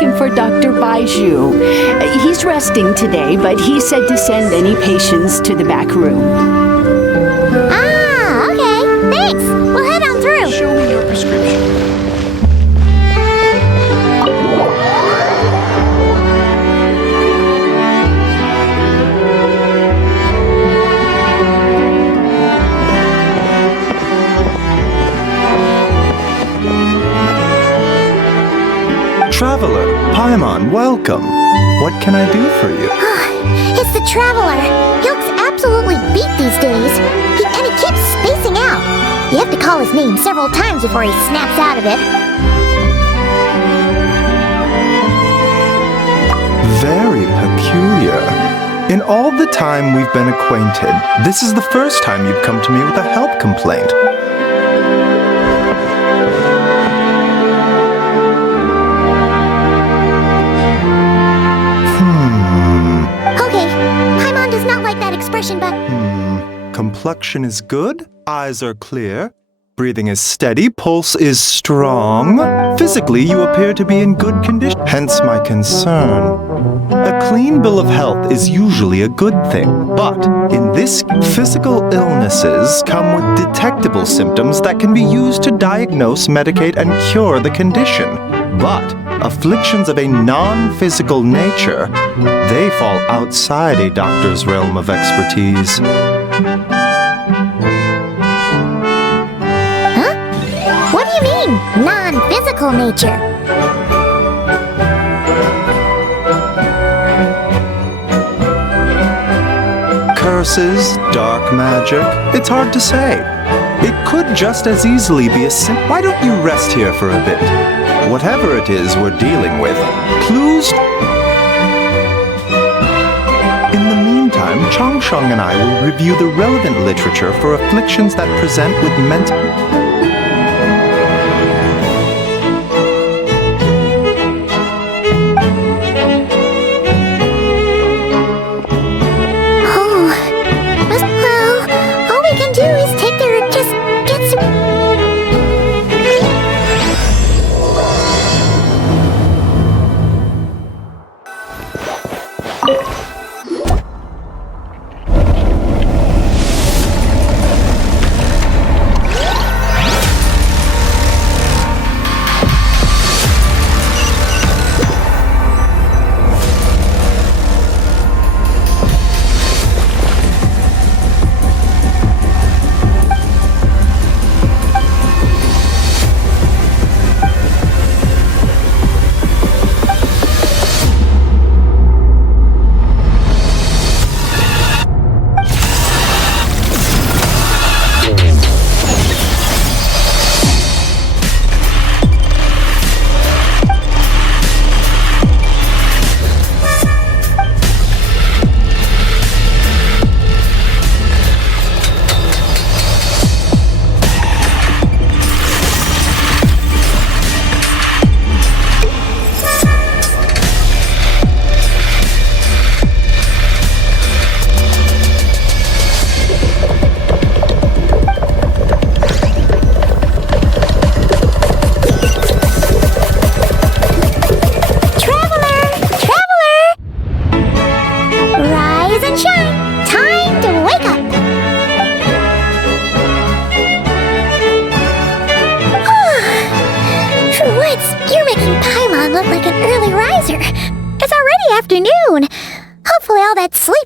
looking for Dr. Baiju. He's resting today, but he said to send any patients to the back room. Ah, okay. Thanks. We'll head on through. Show me your prescription. Traveler, Paimon, welcome. What can I do for you? It's the Traveler. He looks absolutely beat these days. And he keeps spacing out. You have to call his name several times before he snaps out of it. Very peculiar. In all the time we've been acquainted, this is the first time you've come to me with a health complaint. But complexion is good, eyes are clear, breathing is steady, pulse is strong. Physically, you appear to be in good condition, hence my concern. A clean bill of health is usually a good thing, but in this, physical illnesses come with detectable symptoms that can be used to diagnose, medicate, and cure the condition. But afflictions of a non-physical nature, they fall outside a doctor's realm of expertise. Huh? What do you mean, non-physical nature? Curses, dark magic, it's hard to say. It could just as easily be a Why don't you rest here for a bit? Whatever it is we're dealing with, clues... In the meantime, Changsheng and I will review the relevant literature for afflictions that present with mental...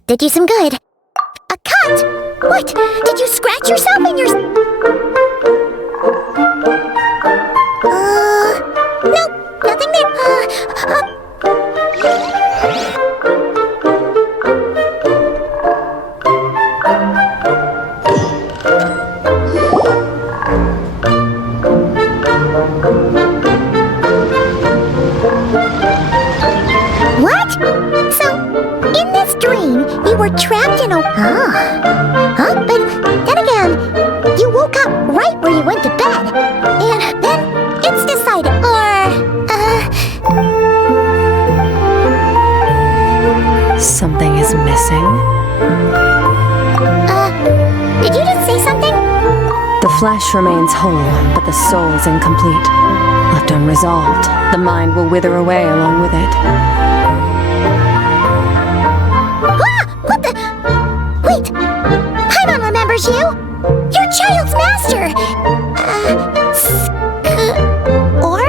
Did you some good. A cut? What? Did you scratch yourself in your... Nope, nothing there. What? So, in this dream, you were trapped in a... Huh? But then again, you woke up right where you went to bed. And then it's decided, Something is missing? Did you just say something? The flesh remains whole, but the soul is incomplete. A left unresolved, the mind will wither away along with it. Ah! What the? Wait! Paimon remembers you! You're Child's master! Orc?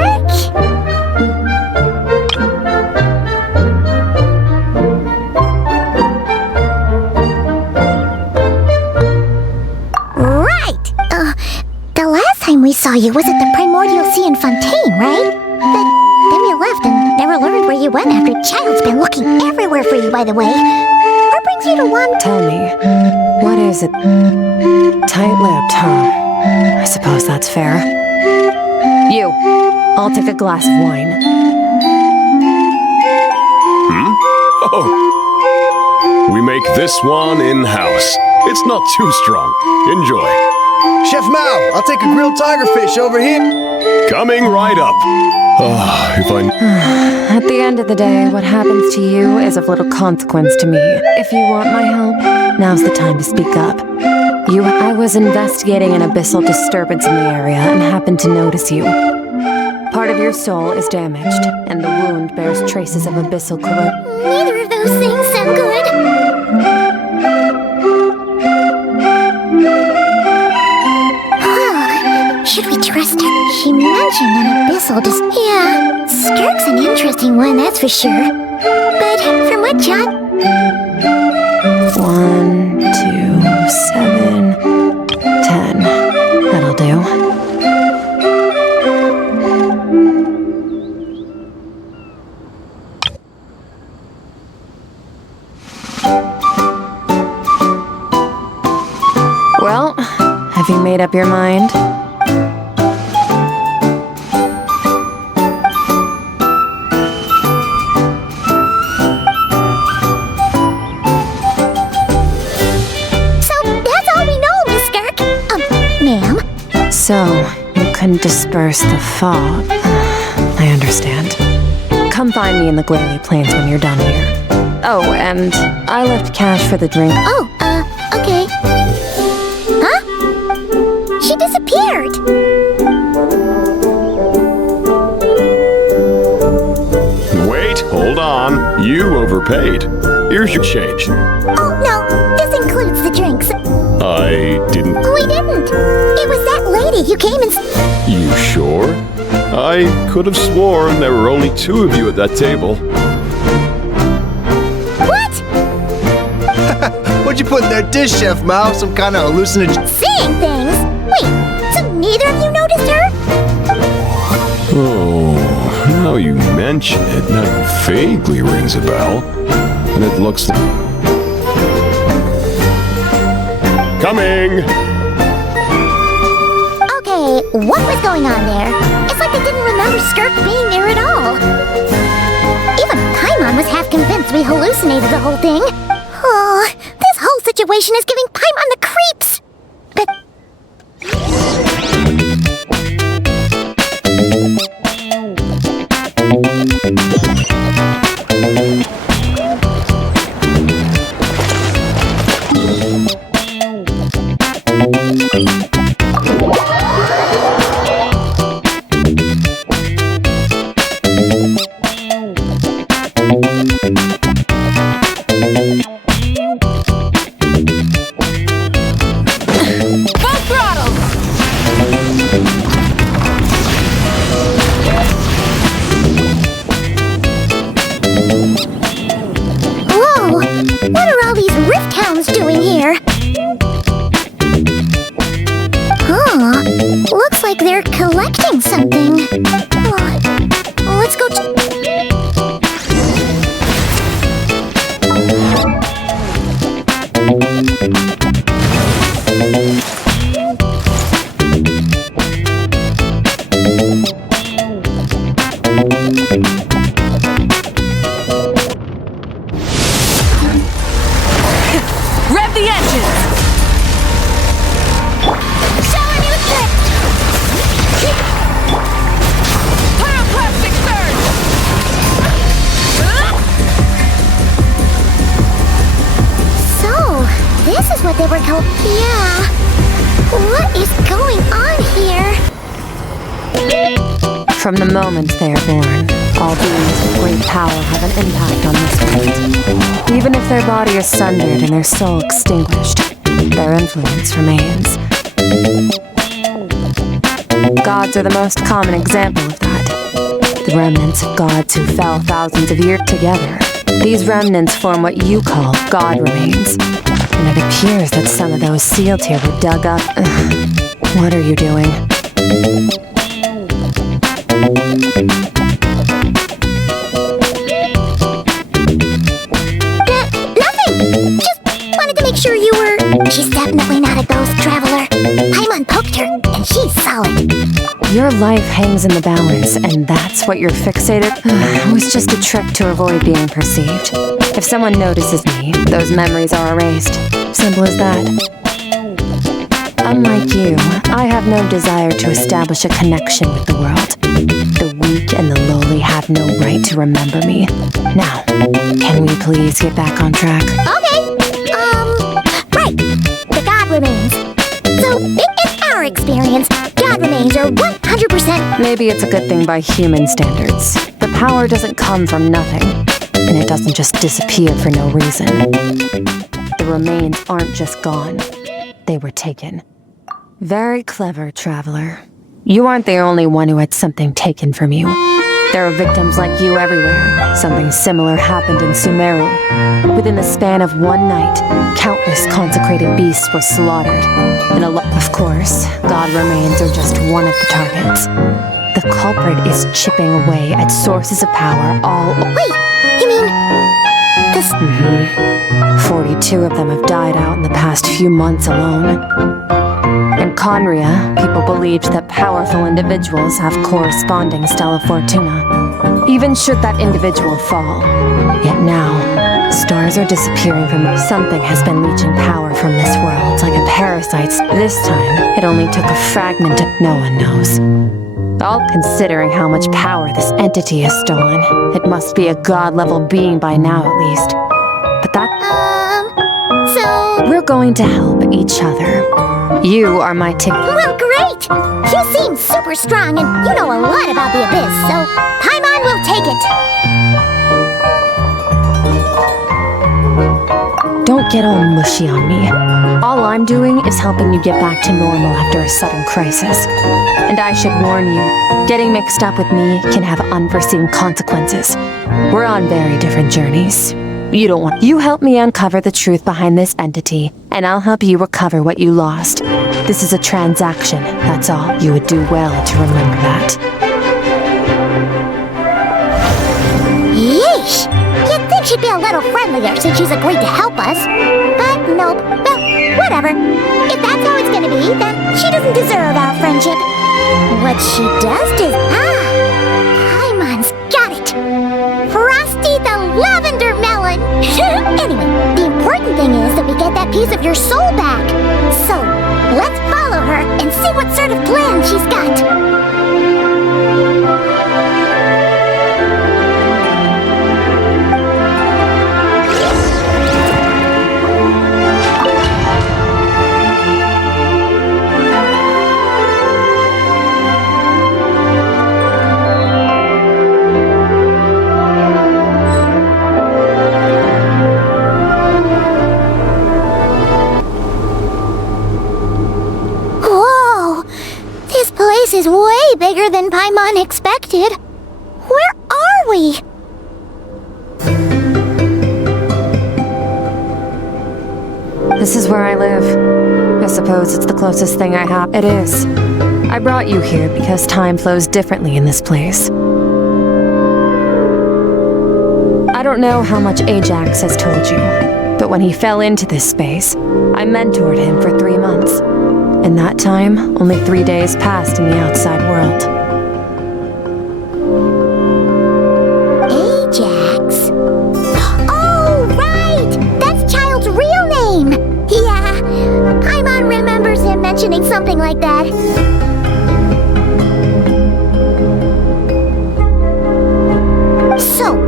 Right! The last time we saw you was at the Primordial Sea in Fontaine, right? But then you left and never learned where you went after Child's been looking everywhere for you, by the way. What brings you to one? Tell me, what is it? Tight-lipped, huh? I suppose that's fair. You, I'll take a glass of wine. Oh. We make this one in-house. It's not too strong. Enjoy. Chef Mao, I'll take a grilled tiger fish over here. Coming right up. At the end of the day, what happens to you is of little consequence to me. If you want my help, now's the time to speak up. I was investigating an abyssal disturbance in the area and happened to notice you. Part of your soul is damaged, and the wound bears traces of abyssal corrosion. Neither of those things sound good. Should we trust her? She mentioned an abyssal Yeah, Skirk's an interesting one, that's for sure. But from what John... 1, 2, 7, 10. That'll do. Well, have you made up your mind? So, you couldn't disperse the fog. I understand. Come find me in the Glalie Plains when you're done here. Oh, and I left cash for the drink. Oh, okay. Huh? She disappeared! Wait, hold on. You overpaid. Here's your change. Oh, no, this includes the drinks. I didn't... We didn't! It was that lady you came and... You sure? I could have sworn there were only 2 of you at that table. What? What'd you put in their dish, Chef Mao? Some kind of hallucinogen? Seeing things? Wait, so neither of you noticed her? Oh, now you mention it, that vaguely rings a bell. And it looks like... Coming! Okay, what was going on there? It's like they didn't remember Skirk being there at all. Even Paimon was half convinced we hallucinated the whole thing. Oh, this whole situation is giving Paimon the creeps. But... What are all these rift hounds doing here? Huh, looks like they're collecting something. Let's go Rev the engines! shower new trick! Pyroclastic surge! So, this is what they were called. Yeah. What is going on here? From the moment they are born, all beings with great power have an impact on this world. Even if their body is sundered and their soul extinguished, their influence remains. Gods are the most common example of that. The remnants of gods who fell thousands of years together. These remnants form what you call God remains. And it appears that some of those sealed here were dug up. What are you doing? Nothing! Just wanted to make sure you were... She's definitely not a ghost traveler. Paimon poked her, and she's solid. Your life hangs in the balance, and that's what you're fixated? It was just a trick to avoid being perceived. If someone notices me, those memories are erased. Simple as that. Unlike you, I have no desire to establish a connection with the world. The weak and the lowly have no right to remember me. Now, can we please get back on track? Okay. Right. The God remains. So, in our experience, God remains are 100%... Maybe it's a good thing by human standards. The power doesn't come from nothing, and it doesn't just disappear for no reason. The remains aren't just gone. They were taken. Very clever, traveler. You aren't the only one who had something taken from you. There are victims like you everywhere. Something similar happened in Sumeru. Within the span of one night, countless consecrated beasts were slaughtered. And of course, God remains are just one of the targets. The culprit is chipping away at sources of power all Wait, you mean... this... 42 of them have died out in the past few months alone. In Conria, people believed that powerful individuals have corresponding Stella Fortuna, even should that individual fall. Yet now, stars are disappearing from something has been leeching power from this world like a parasite. This time, it only took a fragment of no one knows. All considering how much power this entity has stolen, it must be a god-level being by now at least. But that... so... We're going to help each other. You are my ticket. Well, great! You seem super strong and you know a lot about the Abyss, so Paimon will take it. Don't get all mushy on me. All I'm doing is helping you get back to normal after a sudden crisis. And I should warn you, getting mixed up with me can have unforeseen consequences. We're on very different journeys. You help me uncover the truth behind this entity, and I'll help you recover what you lost. This is a transaction, that's all. You would do well to remember that. Yeesh! You'd think she'd be a little friendlier since she's agreed to help us. But nope. Well, whatever. If that's how it's gonna be, then she doesn't deserve our friendship. What she does Paimon's got it! Frosty the Lavender Melon! Anyway, the important thing is that we get that piece of your soul back. So, let's follow her and see what sort of plan she's got. Is way bigger than Paimon expected. Where are we? This is where I live. I suppose it's the closest thing I have. It is. I brought you here because time flows differently in this place. I don't know how much Ajax has told you, but when he fell into this space, I mentored him for 3 months. In that time, only 3 days passed in the outside world. Ajax? Oh, right! That's Child's real name! Yeah, Paimon remembers him mentioning something like that. So,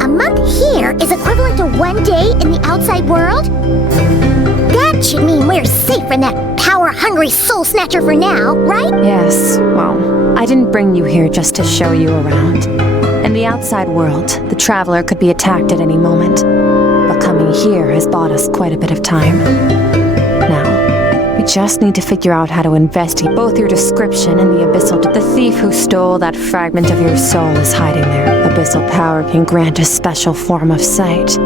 a month here is equivalent to 1 day in the outside world? That That should mean we're safe from that power-hungry soul snatcher for now, right? Yes, well, I didn't bring you here just to show you around. In the outside world, the traveler could be attacked at any moment. But coming here has bought us quite a bit of time. Now, we just need to figure out how to investigate both your description and the abyssal. The thief who stole that fragment of your soul is hiding there. Abyssal power can grant a special form of sight.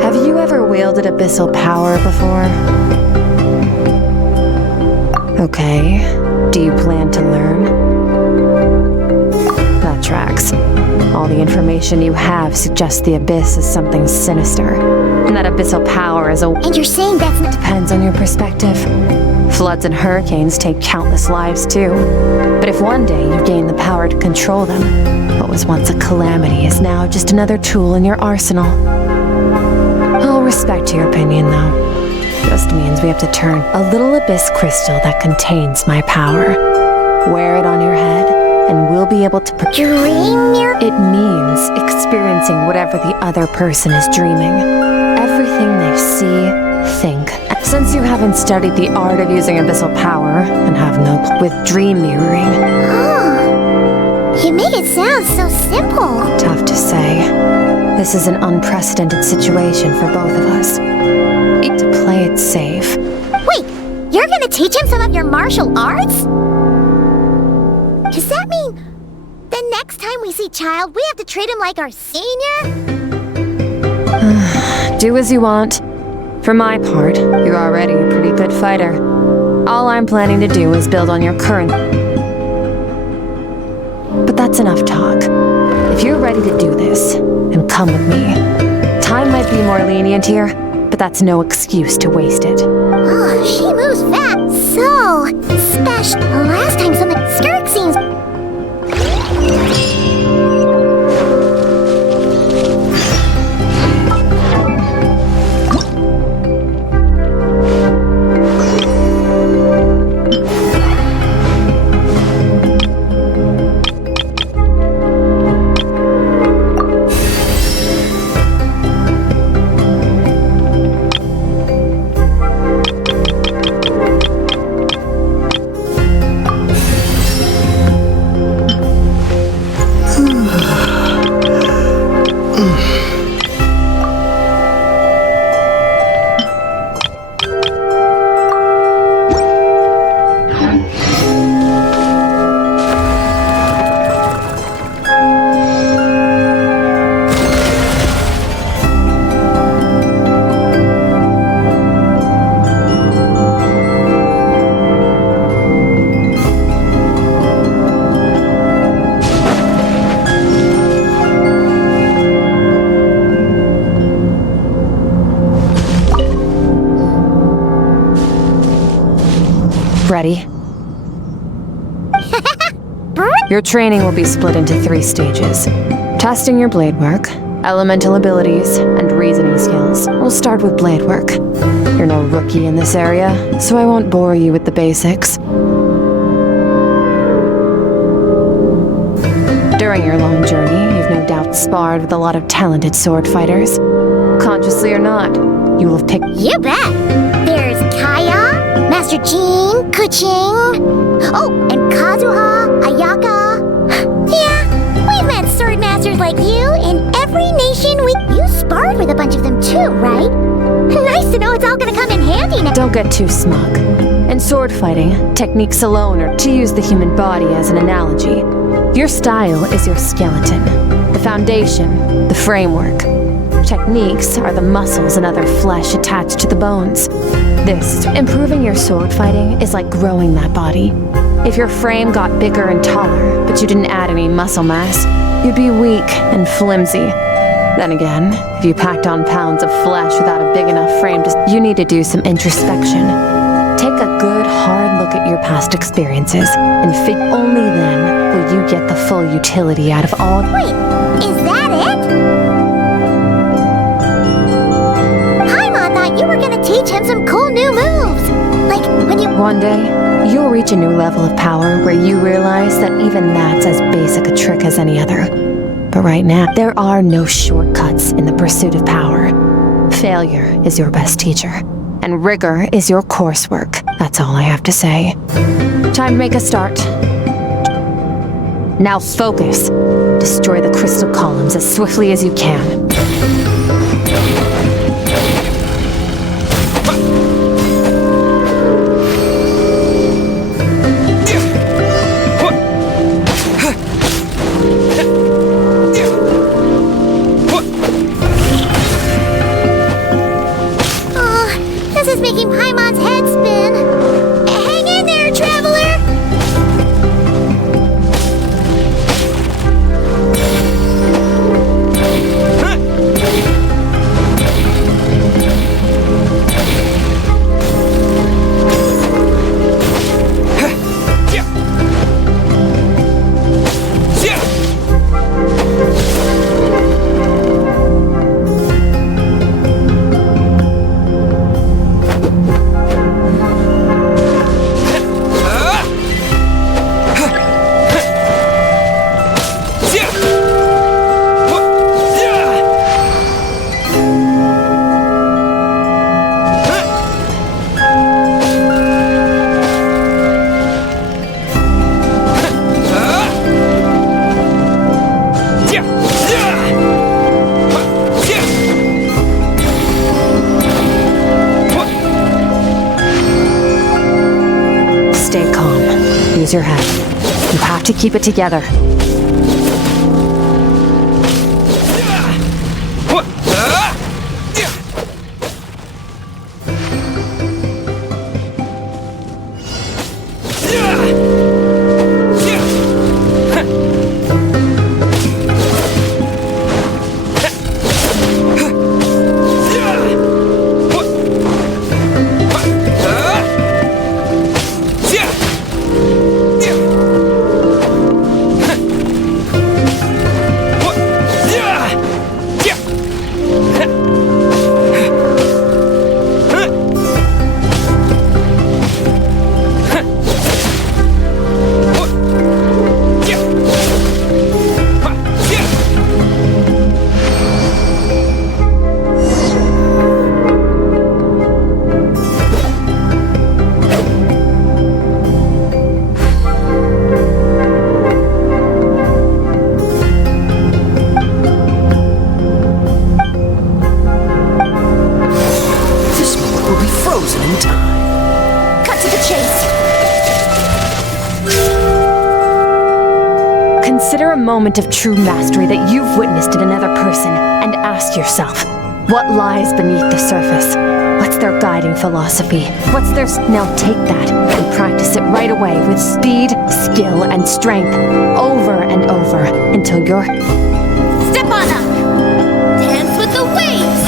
Have you ever wielded abyssal power before? Okay. Do you plan to learn? That tracks. All the information you have suggests the abyss is something sinister, and that abyssal power is a... And you're saying that's not... Depends on your perspective. Floods and hurricanes take countless lives too. But if one day you gain the power to control them, what was once a calamity is now just another tool in your arsenal. I'll respect your opinion, though. Just means we have to turn a little abyss crystal that contains my power. Wear it on your head, and we'll be able to... Dream mirror? It means experiencing whatever the other person is dreaming. Everything they see, think. Since you haven't studied the art of using abyssal power, and have no with dream mirroring... Oh, you make it sound so simple. Tough to say. This is an unprecedented situation for both of us. Need to play it safe. Wait, you're gonna teach him some of your martial arts? Does that mean the next time we see Child, we have to treat him like our senior? Do as you want. For my part, you're already a pretty good fighter. All I'm planning to do is build on your current... But that's enough talk. If you're ready to do this, then come with me. Time might be more lenient here, but that's no excuse to waste it. Oh, she moves fast. So special. Last time something skirt seems... Ready? Your training will be split into 3 stages. Testing your blade work, elemental abilities, and reasoning skills. We'll start with blade work. You're no rookie in this area, so I won't bore you with the basics. During your long journey, you've no doubt sparred with a lot of talented sword fighters. Consciously or not, you will have picked... You bet! There's Kaya, Master Jean, Kuching, oh, and Kazuha, Ayaka. Yeah, we've met sword masters like you in every nation we... You sparred with a bunch of them too, right? Nice to know it's all gonna come in handy now. Don't get too smug. In sword fighting, techniques alone are to use the human body as an analogy. Your style is your skeleton, the foundation, the framework. Techniques are the muscles and other flesh attached to the bones. This, improving your sword fighting, is like growing that body. If your frame got bigger and taller, but you didn't add any muscle mass, you'd be weak and flimsy. Then again, if you packed on pounds of flesh without a big enough frame, you need to do some introspection. Take a good, hard look at your past experiences, and only then will you get the full utility out of all... Wait, is that it? Paimon thought you were gonna teach him some cool new moves. Like, when you... One day, you'll reach a new level of power where you realize that even that's as basic a trick as any other. But right now, there are no shortcuts in the pursuit of power. Failure is your best teacher. and rigor is your coursework. That's all I have to say. Time to make a start. Now focus. Destroy the crystal columns as swiftly as you can. This is making Paimon's head spin. Hang in there, traveler! Stay calm. Use your head. You have to keep it together. Consider a moment of true mastery that you've witnessed in another person and ask yourself, what lies beneath the surface? What's their guiding philosophy? What's their... Now take that and practice it right away with speed, skill, and strength, over and over, until you're... Step on up! Dance with the waves!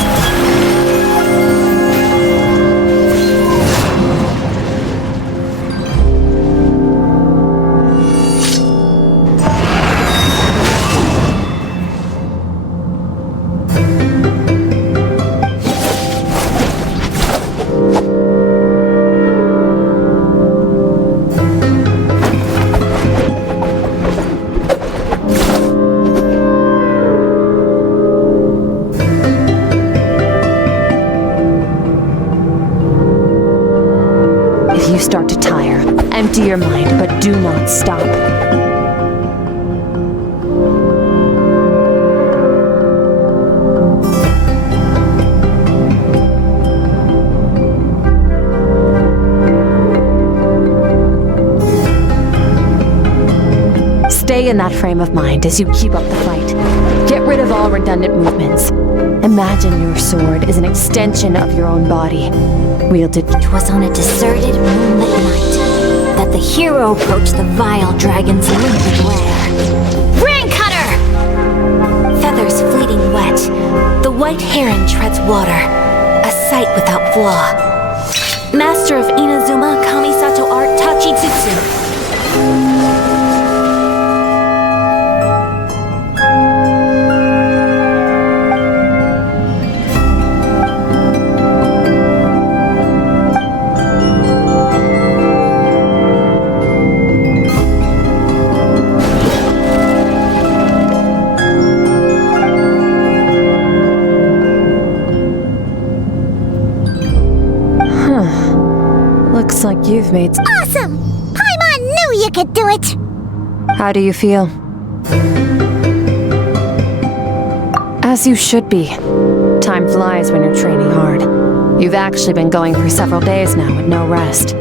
If you start to tire, empty your mind, but do not stop. Stay in that frame of mind as you keep up the fight. Get rid of all redundant movements. Imagine your sword is an extension of your own body, wielded. It was on a deserted moonlit night that the hero approached the vile dragon's limpid lair. Rain Cutter! Feathers fleeting wet, the white heron treads water, a sight without flaw. Master of Inazuma Kamisato art Tachijutsu. Looks like you've made... Awesome! Paimon knew you could do it! How do you feel? As you should be. Time flies when you're training hard. You've actually been going for several days now with no rest.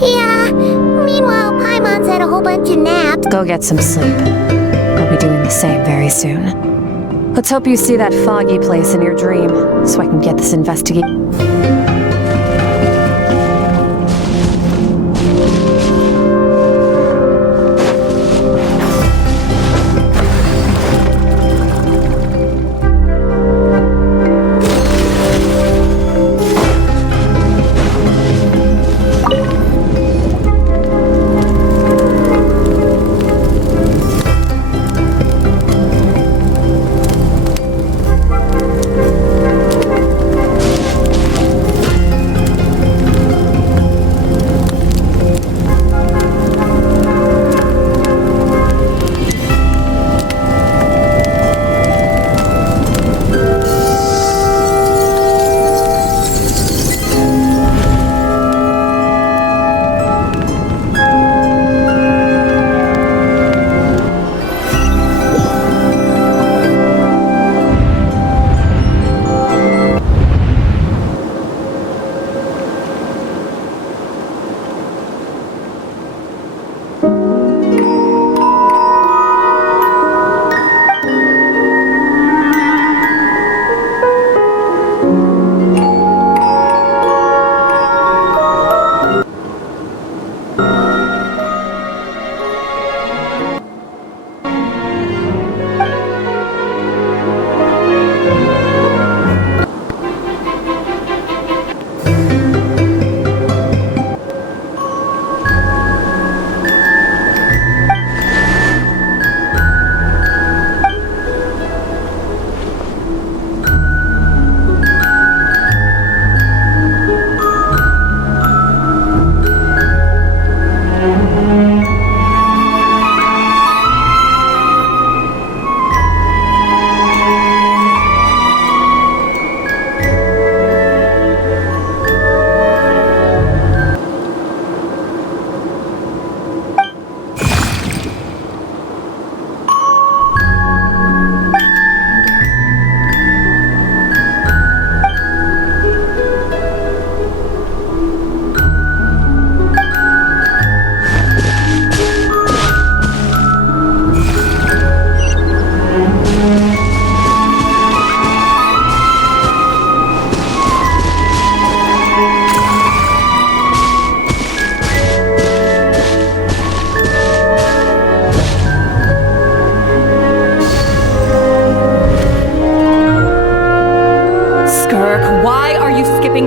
Yeah, meanwhile, Paimon's had a whole bunch of naps. Go get some sleep. I'll be doing the same very soon. Let's hope you see that foggy place in your dream, so I can get this investigation.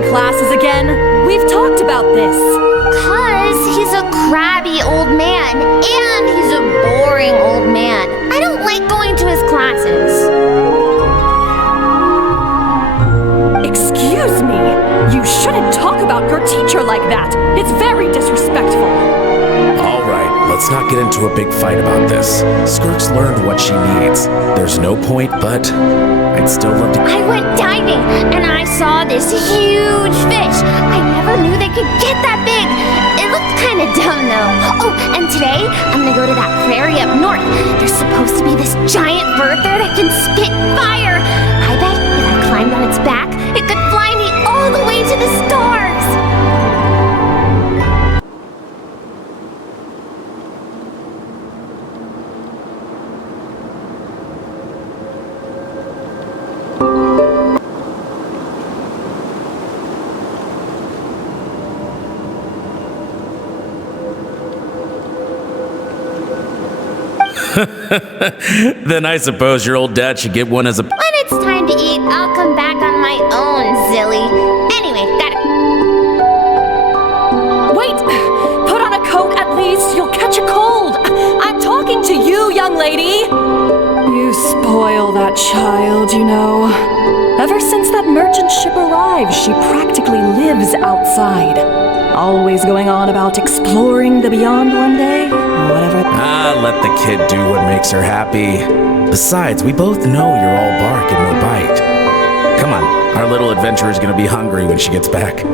classes again? We've talked about this. 'Cause he's a crabby old man, and he's a boring old man. I don't like going to his classes. Excuse me? You shouldn't talk about your teacher like that. It's very disrespectful. All right, let's not get into a big fight about this. Skirk's learned what she needs. There's no point, but I'd still love to... I went diving, and I saw this huge fish. I never knew they could get that big. It looked kind of dumb, though. Oh, and today, I'm gonna go to that prairie up north. There's supposed to be this giant bird there that can spit fire. I bet if I climbed on its back, it could fly me all the way to the stars. Then I suppose your old dad should get one as a... When it's time to eat, I'll come back on my own, Zilly. Anyway, gotta... Wait! Put on a coat at least. You'll catch a cold. I'm talking to you, young lady. You spoil that child, you know. Ever since that merchant ship arrived, she practically lives outside. Always going on about exploring the beyond one day, whatever. Let the kid do what makes her happy. Besides, we both know you're all bark and no bite. Come on, our little adventurer's gonna be hungry when she gets back.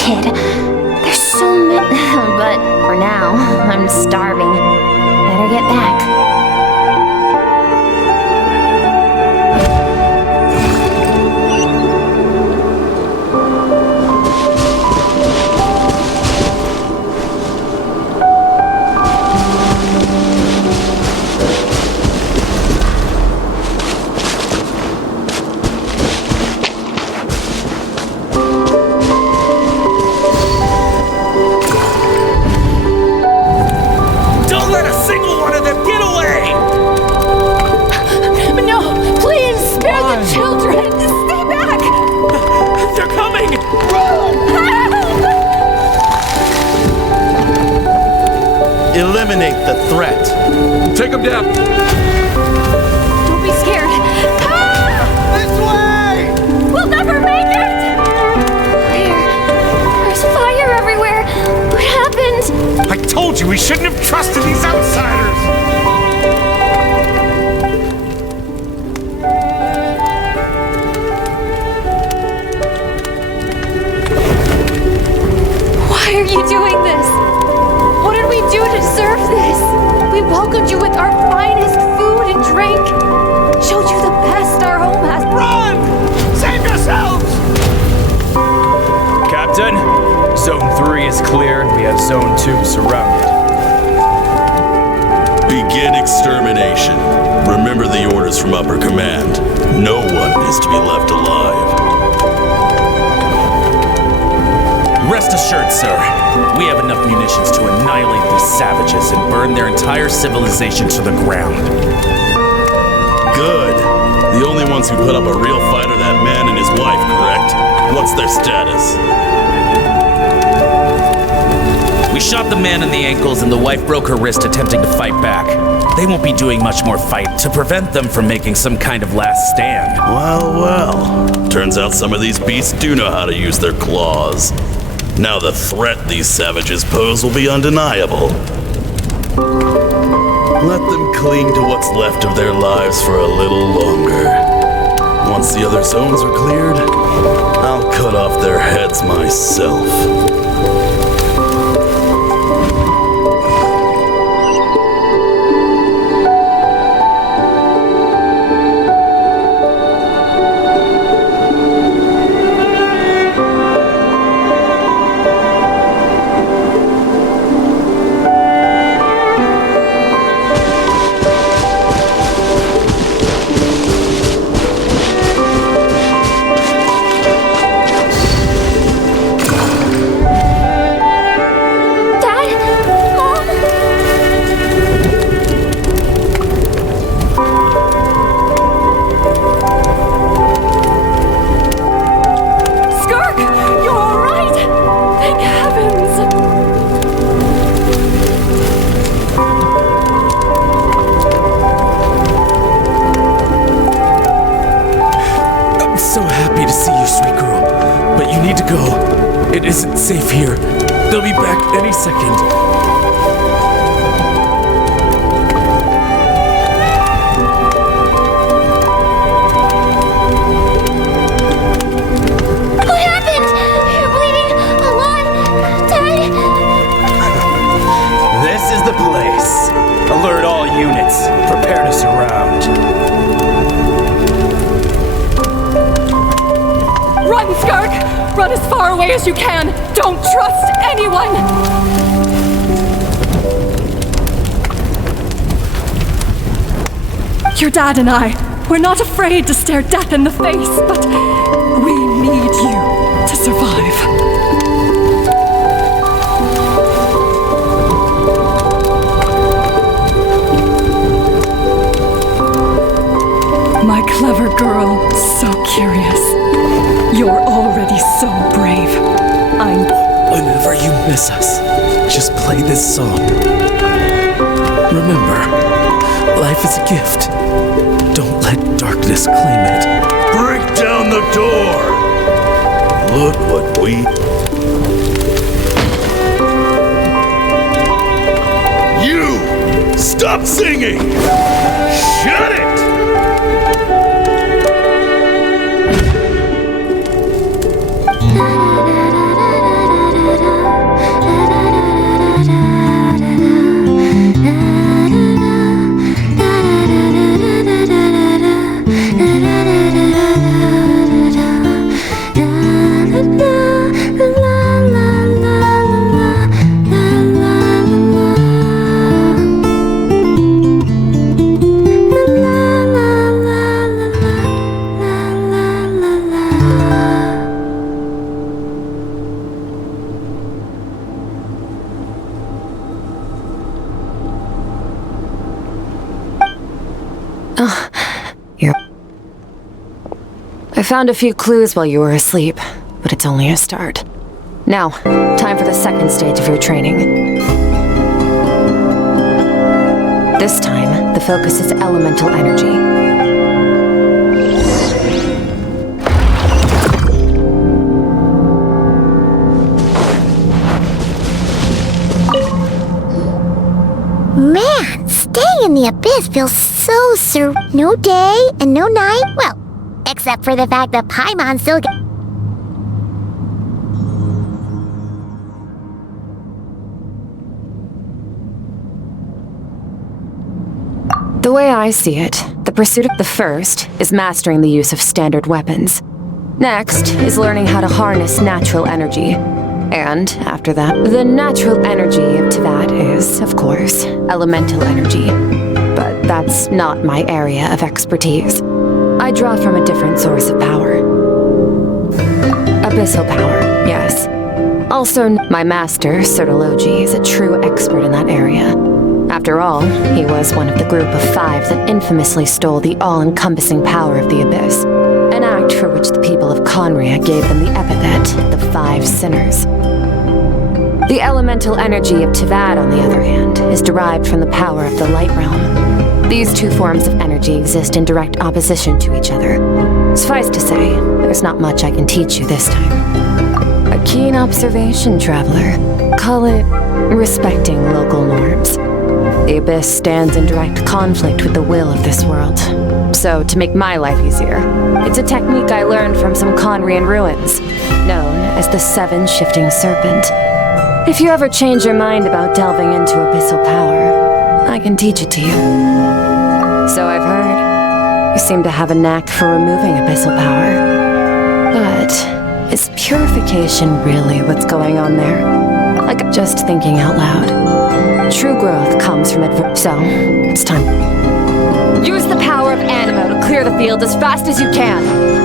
kid. There's so many. But for now, I'm starving. Better get back. Eliminate the threat. Take him down. Don't be scared. Ah! This way! We'll never make it! There's fire everywhere. What happened? I told you we shouldn't have trusted these outsiders! Why are you doing this? What did we do to deserve this? We welcomed you with our finest food and drink. Showed you the best our home has. Run! Save yourselves! Captain, Zone 3 is clear and we have Zone 2 surrounded. Begin extermination. Remember the orders from upper command. No one is to be left alive. Rest assured, sir, we have enough munitions to annihilate these savages and burn their entire civilization to the ground. Good. The only ones who put up a real fight are that man and his wife, correct? What's their status? We shot the man in the ankles and the wife broke her wrist attempting to fight back. They won't be doing much more fight to prevent them from making some kind of last stand. Well. Turns out some of these beasts do know how to use their claws. Now the threat these savages pose will be undeniable. Let them cling to what's left of their lives for a little longer. Once the other zones are cleared, I'll cut off their heads myself. It isn't safe here. They'll be back any second. What happened? You're bleeding a lot, Dad. This is the place. Alert all units. Prepare to surround. Run, Skark! Run as far away as you can! Don't trust anyone! Your dad and I, we're not afraid to stare death in the face, but we need you to survive. My clever girl, so curious. You're already so brave. Whenever you miss us, just play this song. Remember, life is a gift. Don't let darkness claim it. Break down the door! Look what we... You! Stop singing! Shut it! found a few clues while you were asleep, but it's only a start. Now, time for the second stage of your training. This time, the focus is elemental energy. Man, staying in the abyss feels so no day and no night. Well, except for the fact that Paimon still get... The way I see it, the pursuit of the first is mastering the use of standard weapons. Next is learning how to harness natural energy. And after that, the natural energy of Teyvat is, of course, elemental energy. But that's not my area of expertise. I draw from a different source of power. Abyssal power, yes. Also, my master, Sertologi, is a true expert in that area. After all, he was one of the group of 5 that infamously stole the all-encompassing power of the Abyss, an act for which the people of Conria gave them the epithet, the 5 Sinners. The elemental energy of Teyvat, on the other hand, is derived from the power of the Light Realm. These 2 forms of energy exist in direct opposition to each other. Suffice to say, there's not much I can teach you this time. A keen observation, traveler. Call it respecting local norms. The Abyss stands in direct conflict with the will of this world. So, to make my life easier, it's a technique I learned from some Conrian ruins, known as the 7 Shifting Serpent. If you ever change your mind about delving into abyssal power, I can teach it to you. So I've heard. You seem to have a knack for removing abyssal power. But is purification really what's going on there? Like just thinking out loud. True growth comes from so, it's time. Use the power of Animo to clear the field as fast as you can.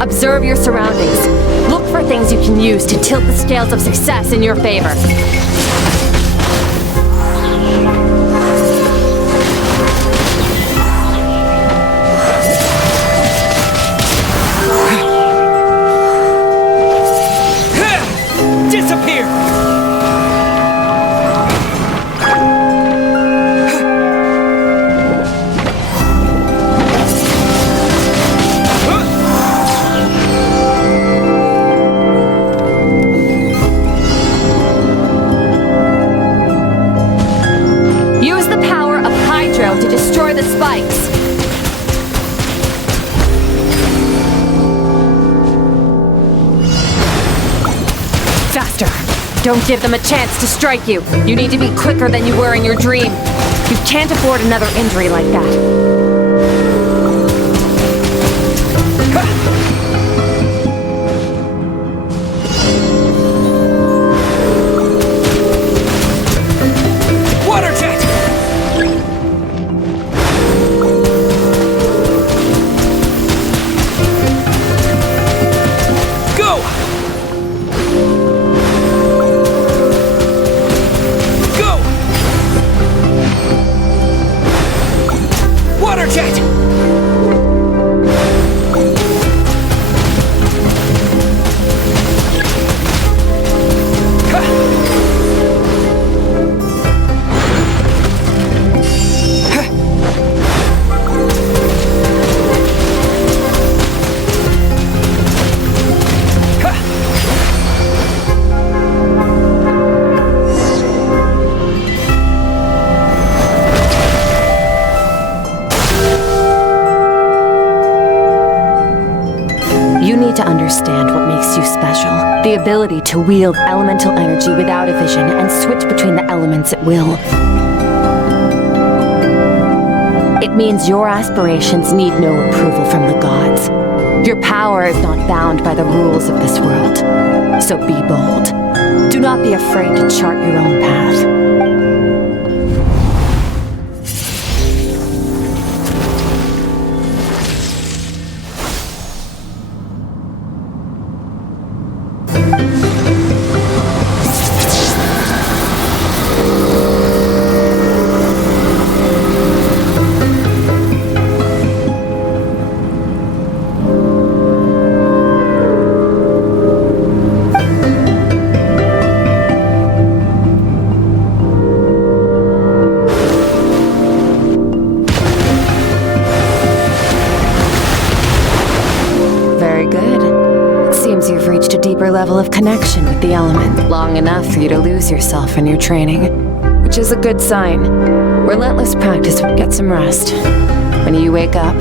Observe your surroundings. Look for things you can use to tilt the scales of success in your favor. Disappear! To destroy the spikes. Faster! Don't give them a chance to strike you. You need to be quicker than you were in your dream. You can't afford another injury like that. understand what makes you special. The ability to wield elemental energy without a vision and switch between the elements at will. It means your aspirations need no approval from the gods. Your power is not bound by the rules of this world. So be bold. Do not be afraid to chart your own path. Level of connection with the element, long enough for you to lose yourself in your training, which is a good sign. Relentless practice will get some rest. When you wake up,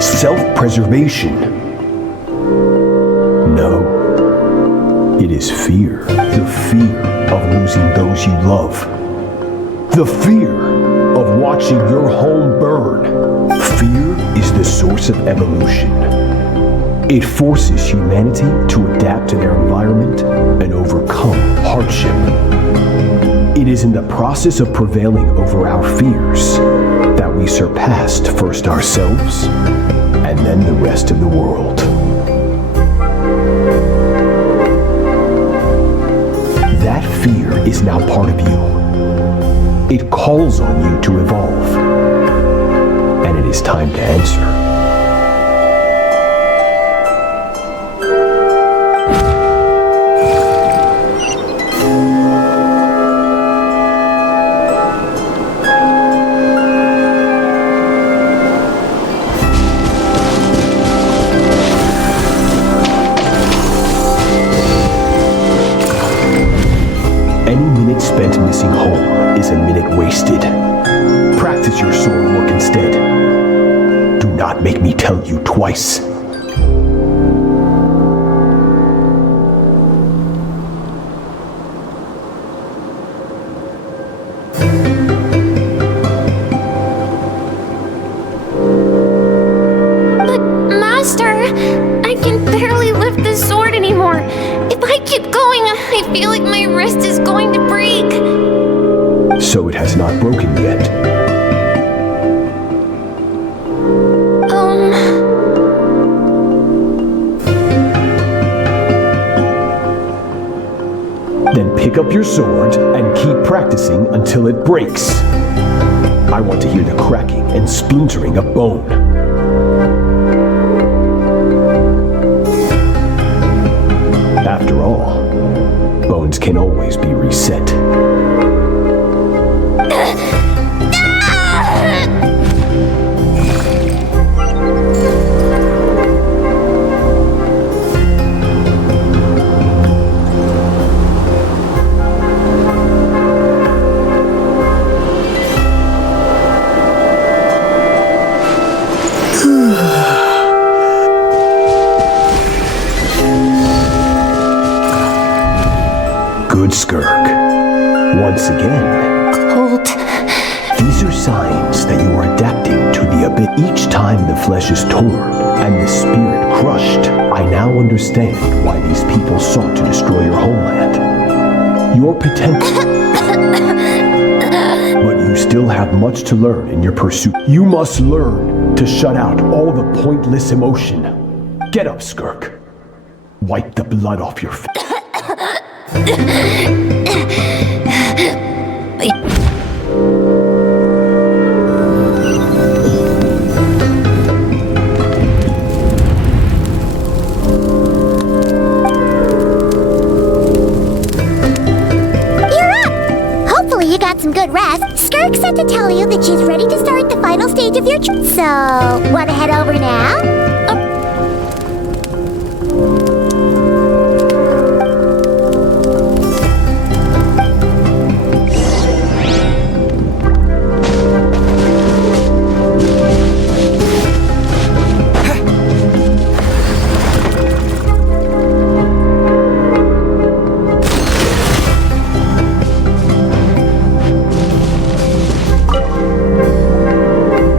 self-preservation. No, it is fear. The fear of losing those you love. The fear of watching your home burn. Fear is the source of evolution. It forces humanity to adapt to their environment and overcome hardship. It is in the process of prevailing over our fears that we surpassed first ourselves and then the rest of the world. That fear is now part of you. It calls on you to evolve, and it is time to answer. Spent missing home is a minute wasted. Practice your sword work instead. Do not make me tell you twice. But, Master, I can barely lift this sword anymore. If I keep going, I feel like my wrist is going to break. So it has not broken yet. Then pick up your sword and keep practicing until it breaks. I want to hear the cracking and splintering of bone. After all, bones can always be reset. Good, Skirk. Once again. Cold. These are signs that you are adapting to the abyss. Each time the flesh is torn and the spirit crushed, I now understand why these people sought to destroy your homeland. Your potential. But you still have much to learn in your pursuit. You must learn to shut out all the pointless emotion. Get up, Skirk. Wipe the blood off your face. You got some good rest. Skirk said to tell you that she's ready to start the final stage of your trip. So, wanna head over now?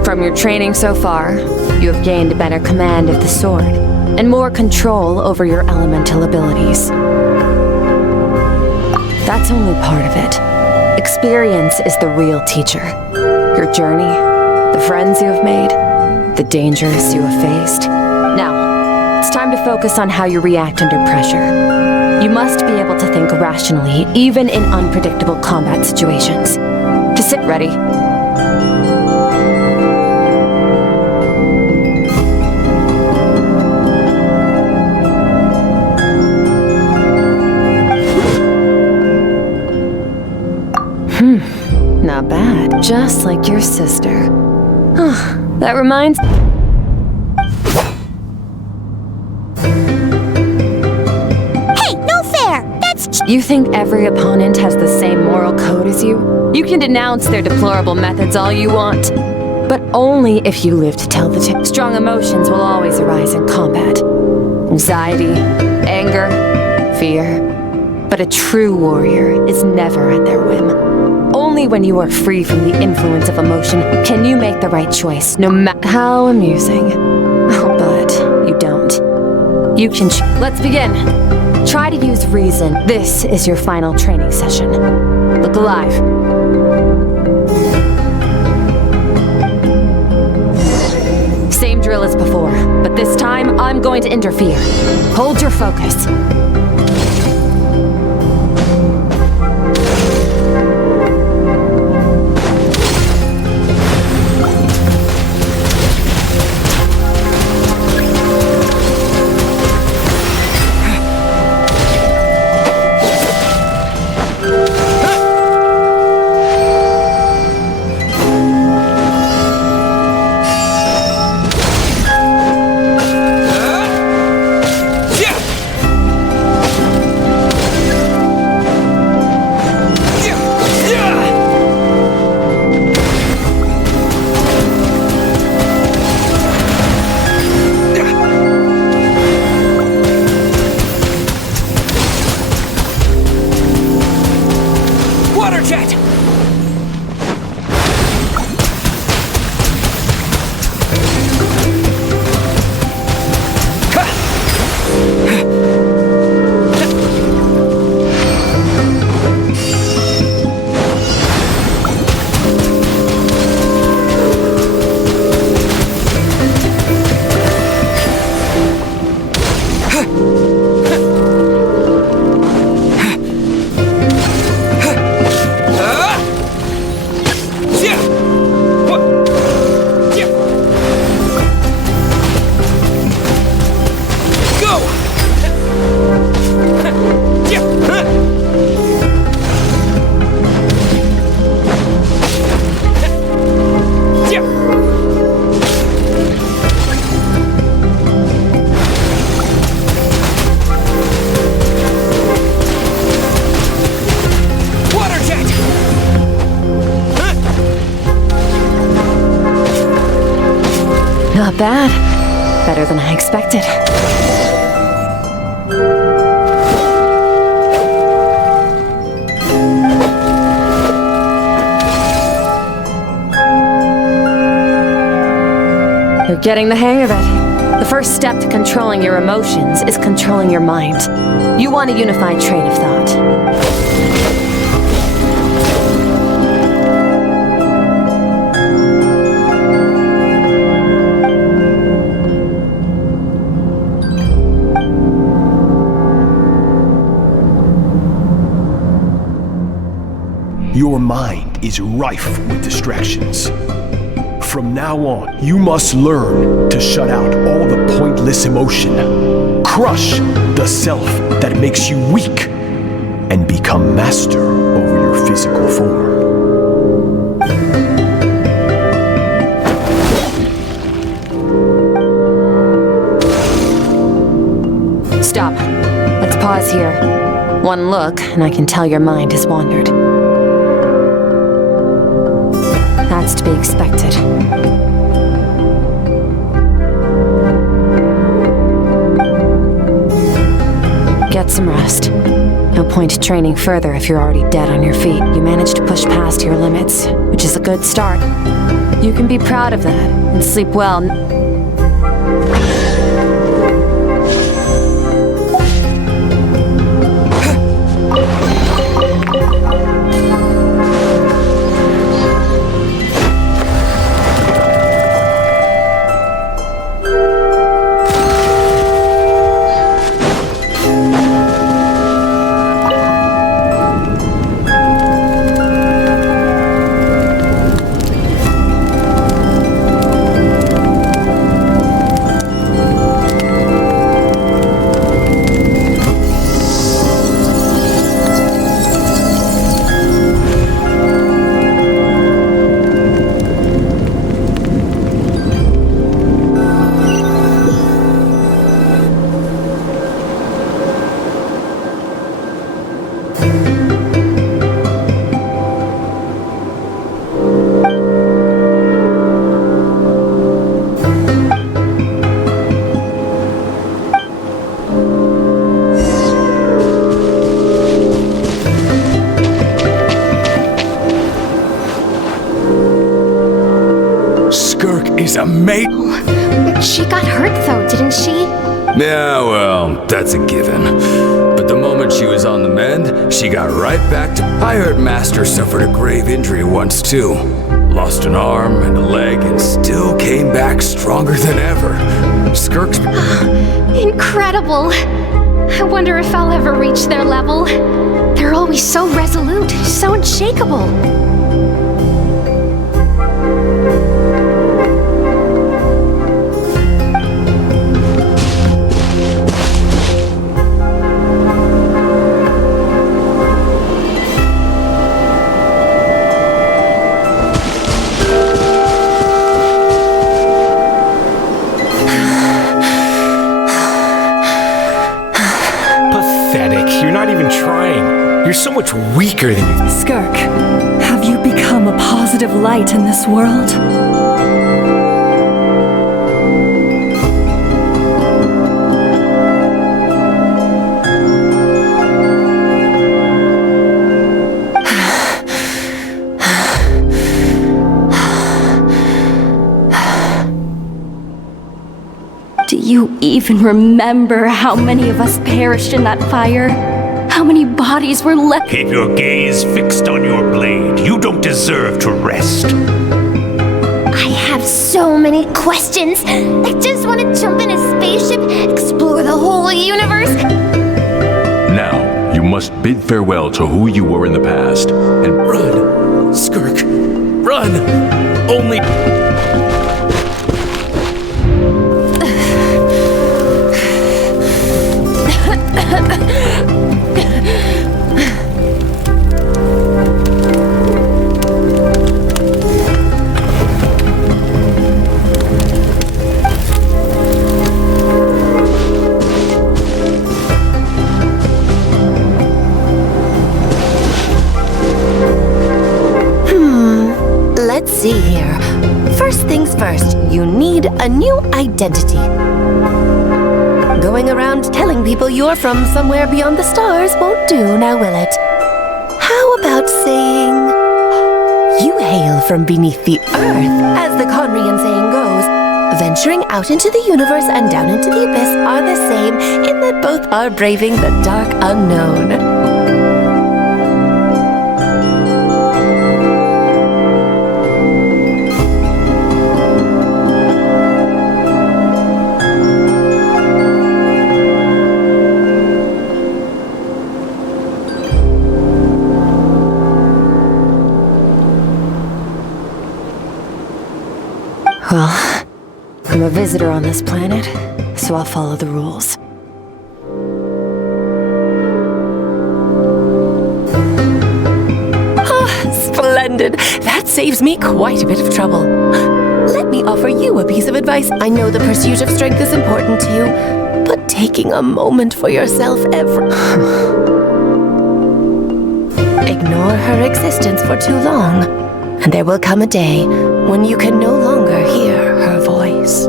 From your training so far, you have gained a better command of the sword, and more control over your elemental abilities. That's only part of it. Experience is the real teacher. Your journey, the friends you have made, the dangers you have faced. Now, it's time to focus on how you react under pressure. You must be able to think rationally, even in unpredictable combat situations. To sit ready. Not bad. Just like your sister. That reminds... Hey, no fair! That's... You think every opponent has the same moral code as you? You can denounce their deplorable methods all you want. But only if you live to tell the tale. Strong emotions will always arise in combat. Anxiety, anger, fear. But a true warrior is never at their whim. Only when you are free from the influence of emotion can you make the right choice, no matter how amusing. But you don't. You can Let's begin. Try to use reason. This is your final training session. Look alive. Same drill as before, but this time I'm going to interfere. Hold your focus. Not bad. Better than I expected. You're getting the hang of it. The first step to controlling your emotions is controlling your mind. You want a unified train of thought. Your mind is rife with distractions. From now on, you must learn to shut out all the pointless emotion, crush the self that makes you weak, and become master over your physical form. Stop. Let's pause here. One look, and I can tell your mind has wandered. That's to be expected. Get some rest. No point training further if you're already dead on your feet. You managed to push past your limits, which is a good start. You can be proud of that and sleep well. Is a mate. She got hurt though, didn't she? Yeah, well, that's a given. But the moment she was on the mend, she got right back to... I heard Master suffered a grave injury once, too. Lost an arm and a leg and still came back stronger than ever. Skirk's... Incredible. I wonder if I'll ever reach their level. They're always so resolute, so unshakable. You're so much weaker than you... Skirk, have you become a positive light in this world? Do you even remember how many of us perished in that fire? How many bodies were left? Keep your gaze fixed on your blade. You don't deserve to rest. I have so many questions. I just want to jump in a spaceship, explore the whole universe. Now, you must bid farewell to who you were in the past, and... Run, Skirk, run! Only... Let's see here. First things first, you need a new identity. Going around telling people you're from somewhere beyond the stars won't do, now will it? How about saying, you hail from beneath the earth, as the Conrian saying goes, venturing out into the universe and down into the abyss are the same in that both are braving the dark unknown. Well, I'm a visitor on this planet, so I'll follow the rules. Splendid! That saves me quite a bit of trouble. Let me offer you a piece of advice. I know the pursuit of strength is important to you, but taking a moment for yourself Ignore her existence for too long, and there will come a day when you can no longer hear her voice.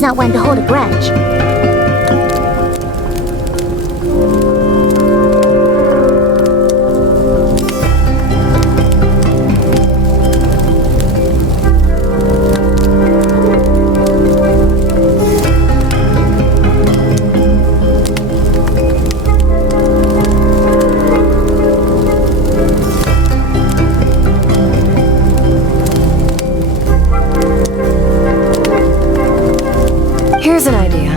Not one to hold a grudge. Here's an idea.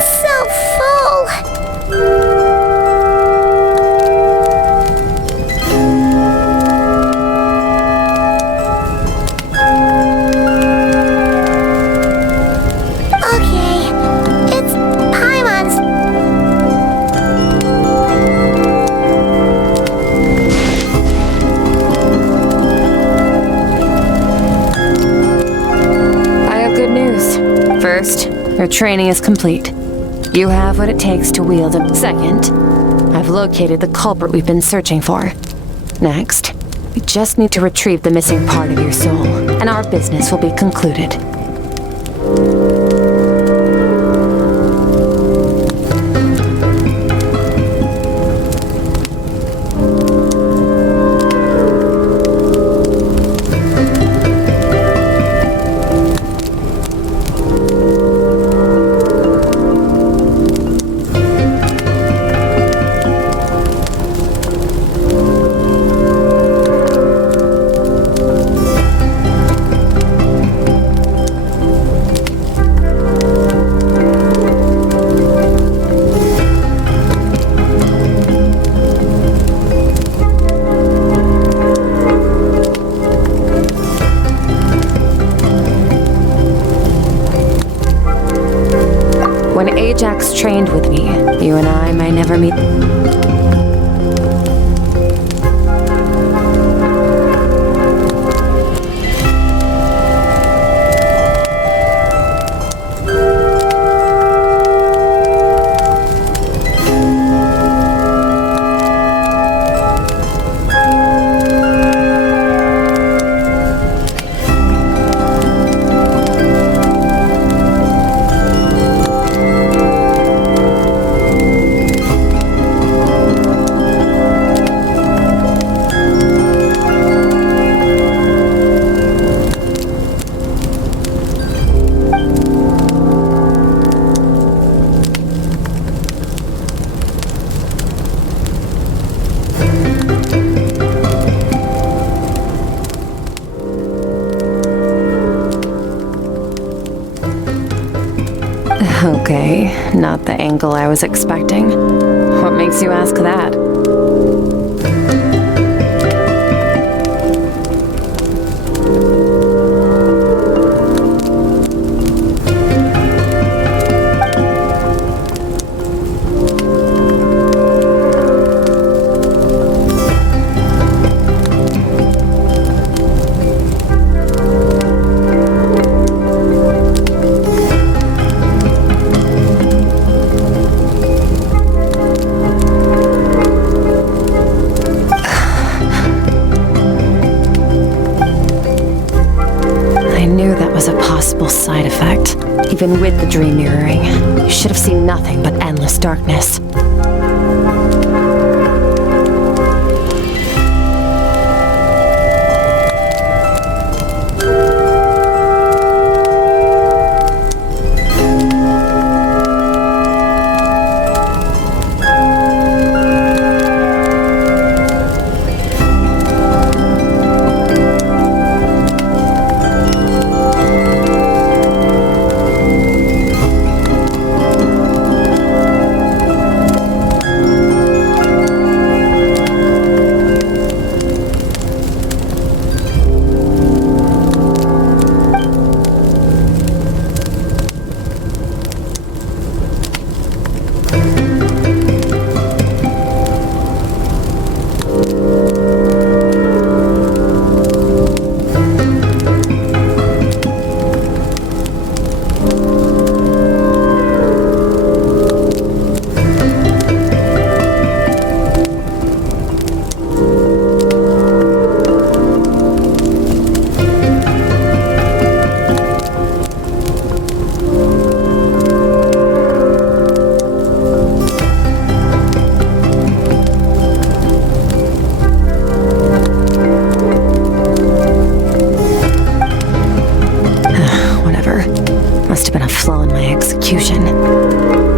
So full. Okay, it's Paimon's. First, your training is complete. You have what it takes to wield it. Second, I've located the culprit we've been searching for. Next, we just need to retrieve the missing part of your soul, and our business will be concluded. When Ajax trained with me, you and I might never meet. Okay, not the angle I was expecting. What makes you ask that? Side effect. Even with the dream mirroring, you should have seen nothing but endless darkness.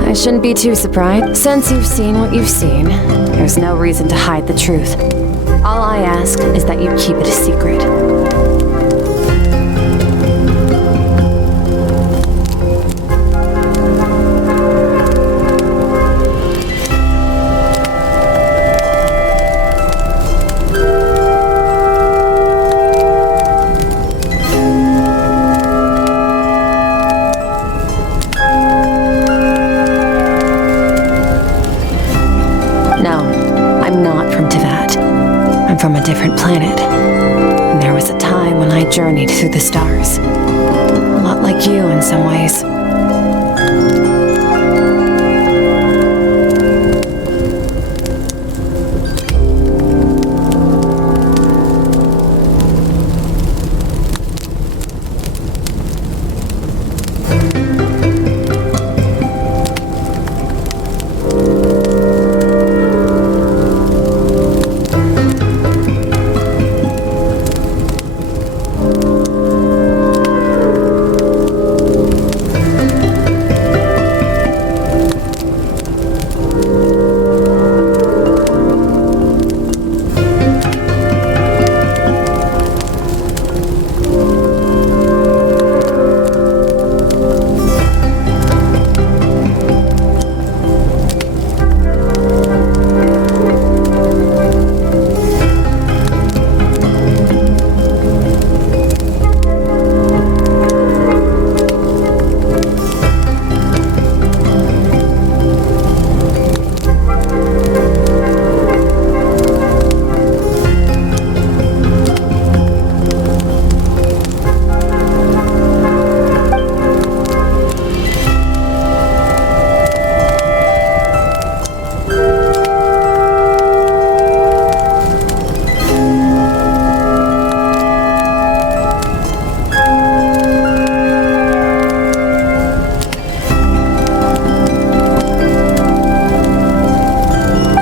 I shouldn't be too surprised. Since you've seen what you've seen, there's no reason to hide the truth. All I ask is that you keep it a secret. From a different planet. And there was a time when I journeyed through the stars. A lot like you in some ways.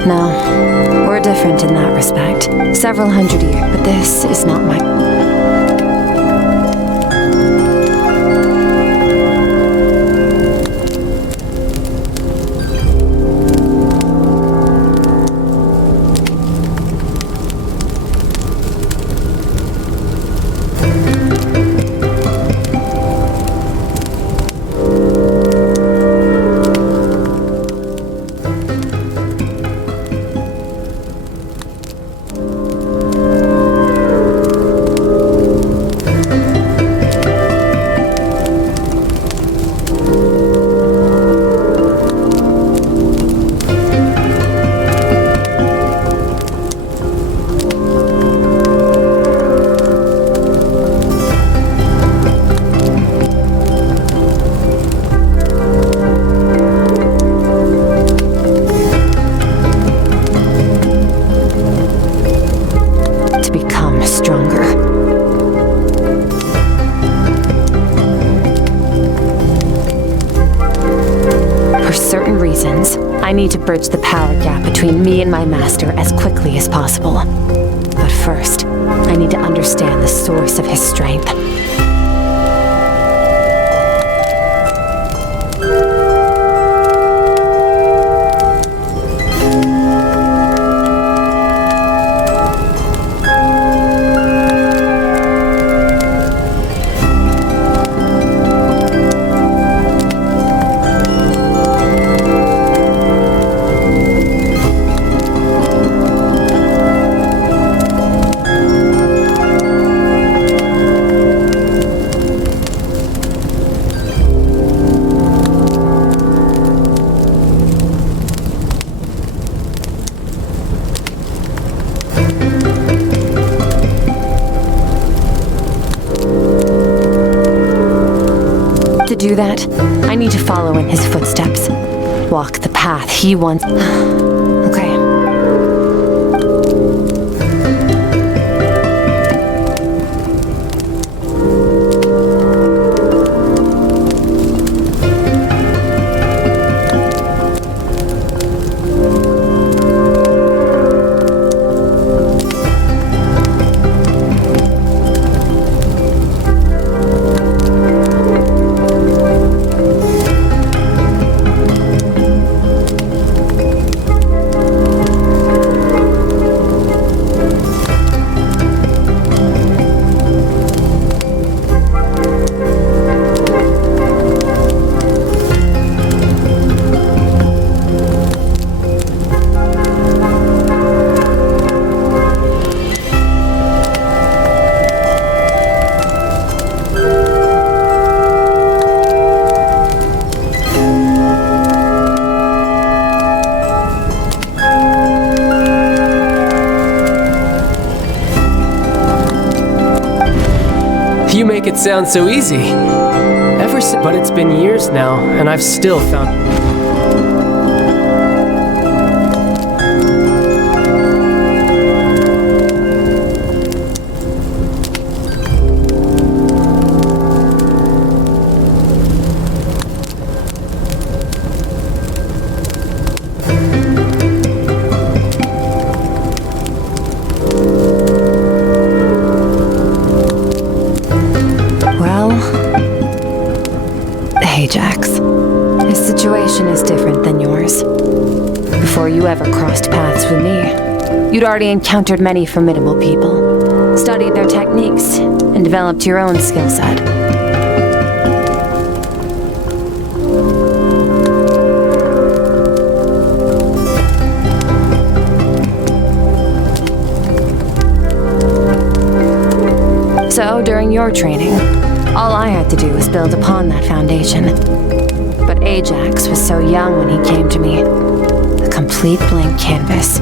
No, we're different in that respect. Several hundred years, but this is not my... stronger. For certain reasons, I need to bridge the power gap between me and my master as quickly as possible. But first, I need to understand the source of his strength. To do that, I need to follow in his footsteps. Walk the path he wants. Okay. You make it sound so easy. But it's been years now, and I've still found... Ajax. His situation is different than yours. Before you ever crossed paths with me, you'd already encountered many formidable people, studied their techniques, and developed your own skill set. So, during your training, all I had to do was build upon that foundation. But Ajax was so young when he came to me. A complete blank canvas.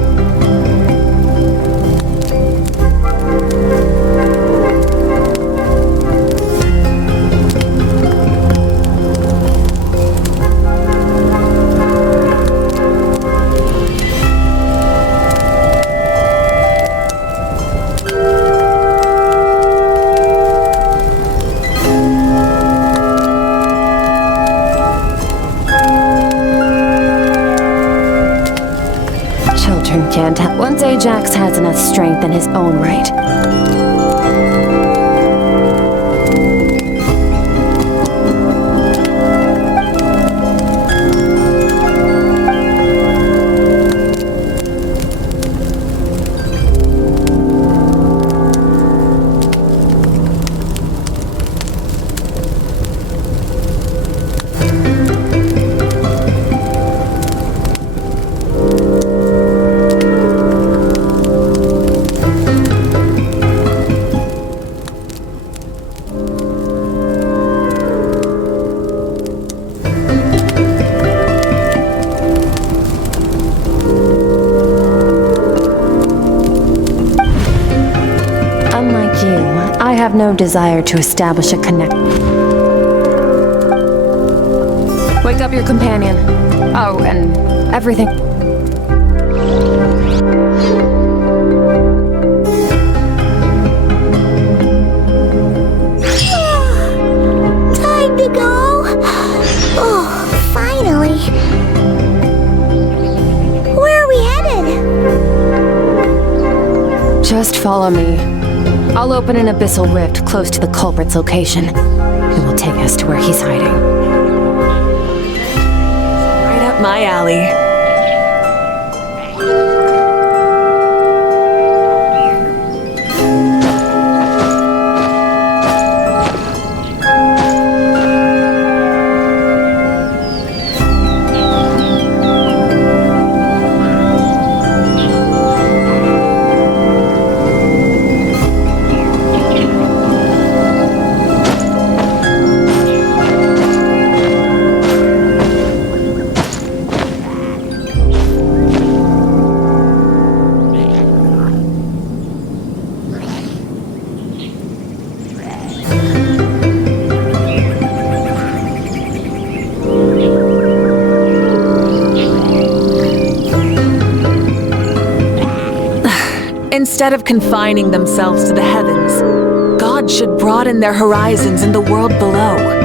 Can't help. Once Ajax has enough strength in his own right. I have no desire to establish a connection. Wake up your companion. Oh, and everything. Just follow me. I'll open an abyssal rift close to the culprit's location. It will take us to where he's hiding. Right up my alley. Instead of confining themselves to the heavens, God should broaden their horizons in the world below.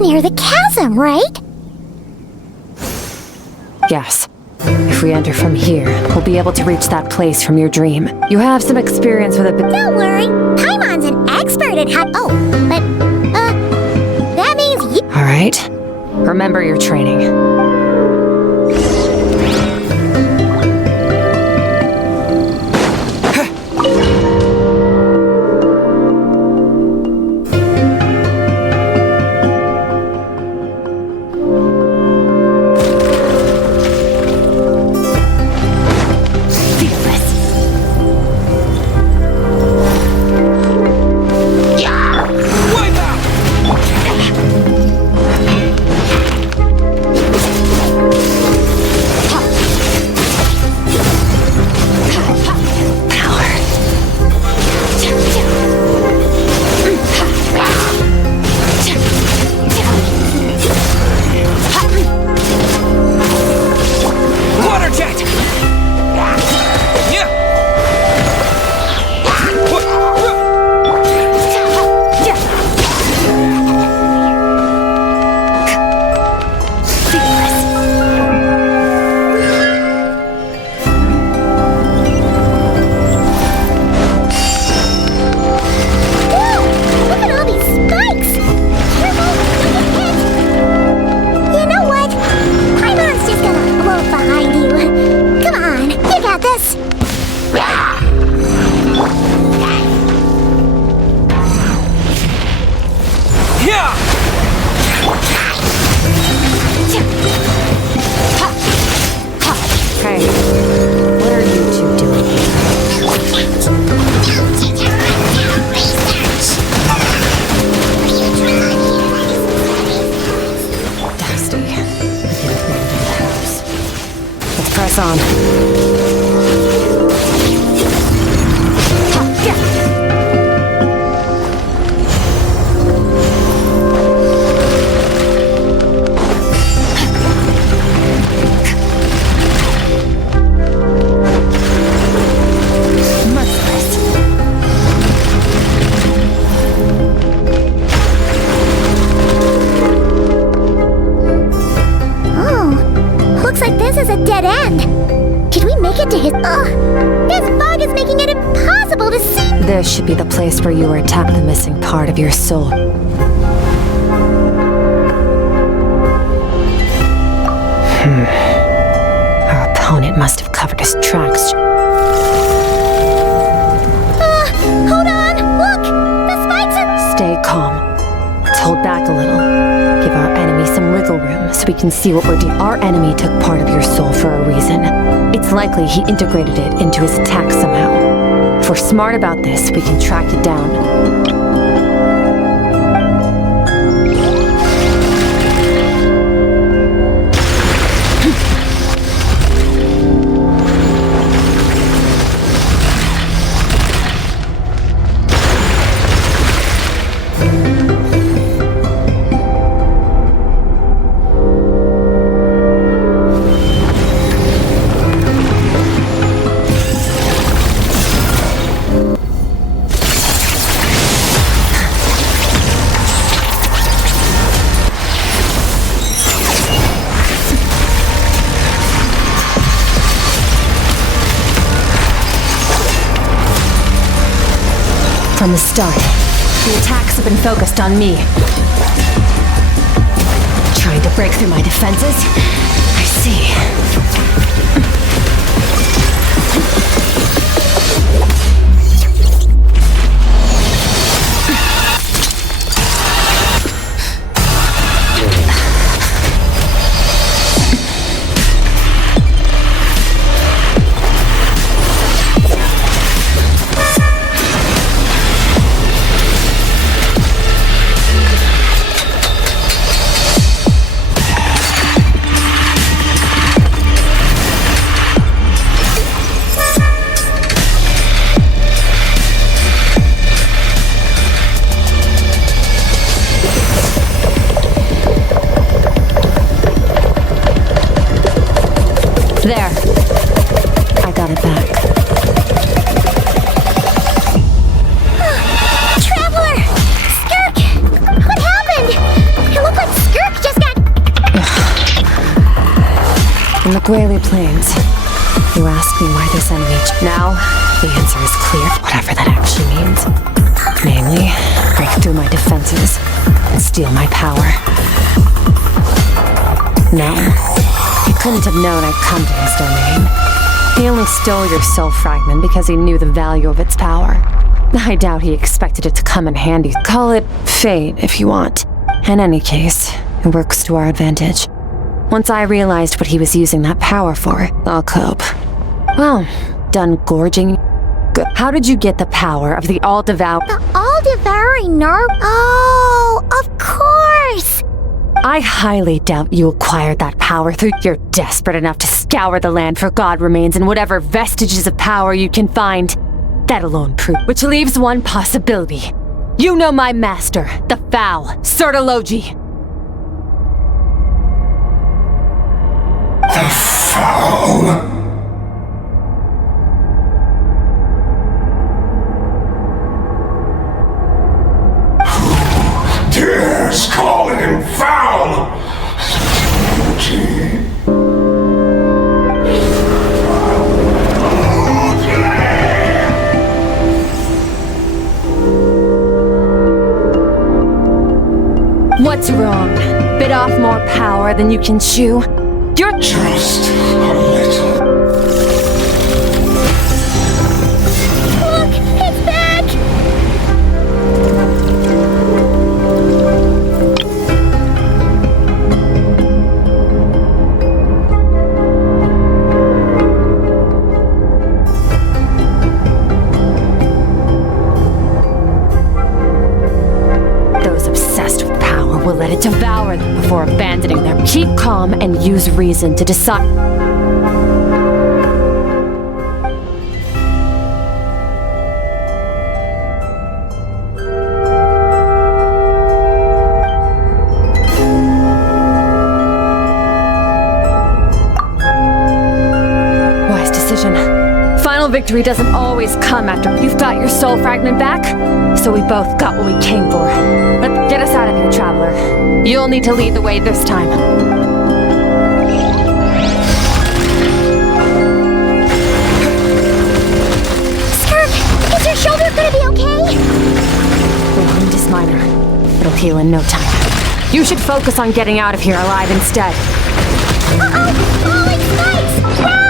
Near the chasm, right? Yes. If we enter from here, we'll be able to reach that place from your dream. You have some experience with it, but... Don't worry. Paimon's an expert at how... Oh, but, that means you... All right. Remember your training. Press on. Oh, looks like this is a dead dead end. Did we make it to his... this fog is making it impossible to see... This should be the place where you were tapped the missing part of your soul. Our opponent must have covered his tracks. Hold on! Look! The spikes are... Stay calm. Let's hold back a little. Give our enemy some wiggle room so we can see what we're doing. Our enemy took part of your soul for a reason. It's likely he integrated it into his attack somehow. If we're smart about this, we can track it down. From the start, the attacks have been focused on me. Trying to break through my defenses? I see. There. I got it back. Traveler! Skirk! What happened? It looked like Skirk just got... In the Gwaley Plains, you ask me why this enemy... Now, the answer is clear, whatever that actually means. Namely, break through my defenses and steal my power. No. He couldn't have known I'd come to his domain. He only stole your soul fragment because he knew the value of its power. I doubt he expected it to come in handy. Call it fate, if you want. In any case, it works to our advantage. Once I realized what he was using that power for, I'll cope. Well, done gorging. How did you get the power of the all-devour... The all-devouring nerve? Oh, of course! I highly doubt you acquired that power through you're desperate enough to scour the land for god remains and whatever vestiges of power you can find. That alone proves, which leaves one possibility. You know my master, the Foul, Sertologi. The Foul? Dares call him foul! What's wrong? Bit off more power than you can chew? You're just a little. Look, it's back! Will let it devour them before abandoning them. Keep calm and use reason to decide. Wise decision. Final victory doesn't always come after you've got your soul fragment back, so we both got what we came for. But get us out of here, traveler. You'll need to lead the way this time. in no time. You should focus on getting out of here alive instead. Uh-oh! Falling spikes! Run!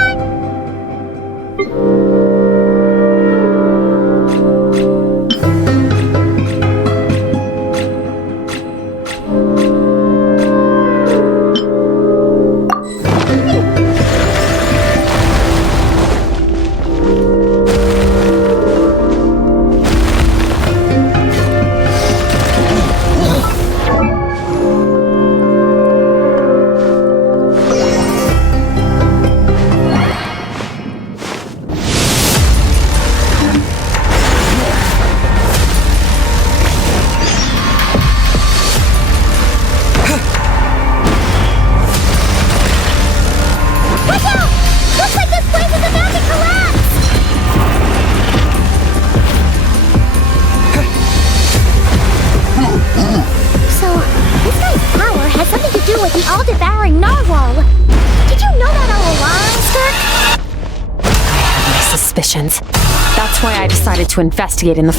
all-devouring narwhal. Did you know that all along, Skirk? I had my suspicions. That's why I decided to investigate in the...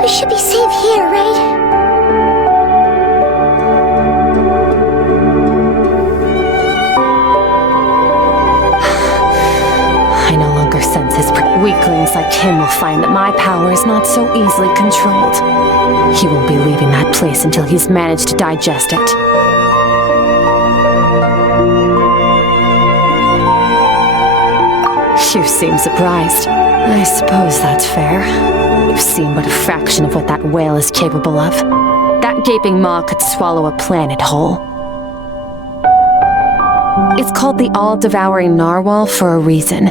We should be safe here, right? I no longer sense his... Weaklings like him will find that my power is not so easily controlled. He won't be leaving that place until he's managed to digest it. You seem surprised. I suppose that's fair. You've seen but a fraction of what that whale is capable of. That gaping maw could swallow a planet whole. It's called the all-devouring narwhal for a reason.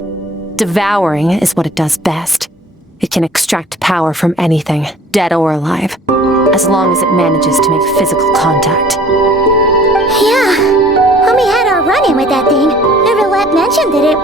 Devouring is what it does best. It can extract power from anything, dead or alive, as long as it manages to make physical contact. Yeah, when we had our run-in with that thing, Neverlet mentioned that it